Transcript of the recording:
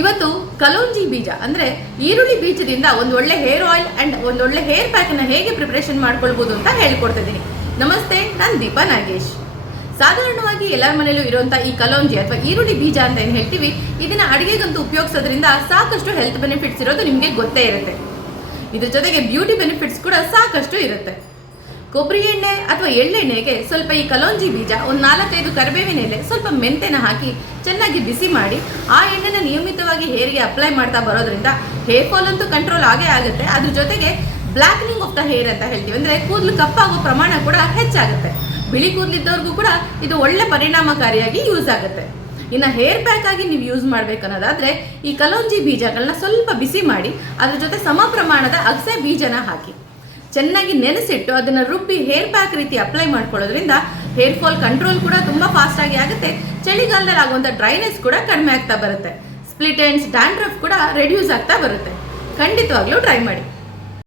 ಇವತ್ತು ಕಲೋಂಜಿ ಬೀಜ ಅಂದರೆ ಈರುಳ್ಳಿ ಬೀಜದಿಂದ ಒಂದು ಒಳ್ಳೆ ಹೇರ್ ಆಯಿಲ್ ಆ್ಯಂಡ್ ಒಂದು ಒಳ್ಳೆ ಹೇರ್ ಪ್ಯಾಕನ್ನು ಹೇಗೆ ಪ್ರಿಪ್ರೇಷನ್ ಮಾಡ್ಕೊಳ್ಬೋದು ಅಂತ ಹೇಳ್ಕೊಡ್ತಿದ್ದೀನಿ. ನಮಸ್ತೆ, ನಾನು ದೀಪಾ ನಾಗೇಶ್. ಸಾಧಾರಣವಾಗಿ ಎಲ್ಲರ ಮನೆಯಲ್ಲೂ ಇರುವಂಥ ಈ ಕಲೋಂಜಿ ಅಥವಾ ಈರುಳ್ಳಿ ಬೀಜ ಅಂತ ಏನು ಹೇಳ್ತೀವಿ, ಇದನ್ನು ಅಡುಗೆಗಂತೂ ಉಪಯೋಗಿಸೋದ್ರಿಂದ ಸಾಕಷ್ಟು ಹೆಲ್ತ್ ಬೆನಿಫಿಟ್ಸ್ ಇರೋದು ನಿಮಗೆ ಗೊತ್ತೇ ಇರುತ್ತೆ. ಇದ್ರ ಜೊತೆಗೆ ಬ್ಯೂಟಿ ಬೆನಿಫಿಟ್ಸ್ ಕೂಡ ಸಾಕಷ್ಟು ಇರುತ್ತೆ. ಕೊಬ್ಬರಿ ಎಣ್ಣೆ ಅಥವಾ ಎಳ್ಳೆಣ್ಣೆಗೆ ಸ್ವಲ್ಪ ಈ ಕಲೋಂಜಿ ಬೀಜ, ಒಂದು 4-5 ಕರಿಬೇವಿನ ಎಲೆ, ಸ್ವಲ್ಪ ಮೆಂತೆನ ಹಾಕಿ ಚೆನ್ನಾಗಿ ಬಿಸಿ ಮಾಡಿ ಆ ಎಣ್ಣೆನ ನಿಯಮಿತವಾಗಿ ಹೇರಿಗೆ ಅಪ್ಲೈ ಮಾಡ್ತಾ ಬರೋದ್ರಿಂದ ಹೇರ್ ಫಾಲ್ ಅಂತೂ ಕಂಟ್ರೋಲ್ ಆಗೇ ಆಗುತ್ತೆ. ಅದ್ರ ಜೊತೆಗೆ ಬ್ಲ್ಯಾಕ್ನಿಂಗ್ ಆಫ್ ದ ಹೇರ್ ಅಂತ ಹೇಳ್ತೀವಿ, ಅಂದರೆ ಕೂದಲು ಕಪ್ಪಾಗೋ ಪ್ರಮಾಣ ಕೂಡ ಹೆಚ್ಚಾಗುತ್ತೆ. ಬಿಳಿ ಕೂದಲಿದ್ದವ್ರಿಗೂ ಕೂಡ ಇದು ಒಳ್ಳೆ ಪರಿಣಾಮಕಾರಿಯಾಗಿ ಯೂಸ್ ಆಗುತ್ತೆ. ಇನ್ನು ಹೇರ್ ಪ್ಯಾಕ್ ಆಗಿ ನೀವು ಯೂಸ್ ಮಾಡಬೇಕನ್ನೋದಾದರೆ ಈ ಕಲೋಂಜಿ ಬೀಜಗಳನ್ನ ಸ್ವಲ್ಪ ಬಿಸಿ ಮಾಡಿ ಅದ್ರ ಜೊತೆ ಸಮ ಪ್ರಮಾಣದ ಅಗಸೆ ಬೀಜನ ಹಾಕಿ ಚೆನ್ನಾಗಿ ನೆನೆಸಿಟ್ಟು ಅದನ್ನು ರುಬ್ಬಿ ಹೇರ್ ಪ್ಯಾಕ್ ರೀತಿ ಅಪ್ಲೈ ಮಾಡ್ಕೊಳ್ಳೋದ್ರಿಂದ ಹೇರ್ ಫಾಲ್ ಕಂಟ್ರೋಲ್ ಕೂಡ ತುಂಬ ಫಾಸ್ಟಾಗಿ ಆಗುತ್ತೆ. ಚಳಿಗಾಲದಲ್ಲಿ ಆಗುವಂಥ ಡ್ರೈನೆಸ್ ಕೂಡ ಕಡಿಮೆ ಆಗ್ತಾ ಬರುತ್ತೆ. ಸ್ಪ್ಲಿಟ್ ಎಂಡ್ಸ್, ಡ್ಯಾಂಡ್ರಫ್ ಕೂಡ ರೆಡ್ಯೂಸ್ ಆಗ್ತಾ ಬರುತ್ತೆ. ಖಂಡಿತವಾಗ್ಲೂ ಟ್ರೈ ಮಾಡಿ.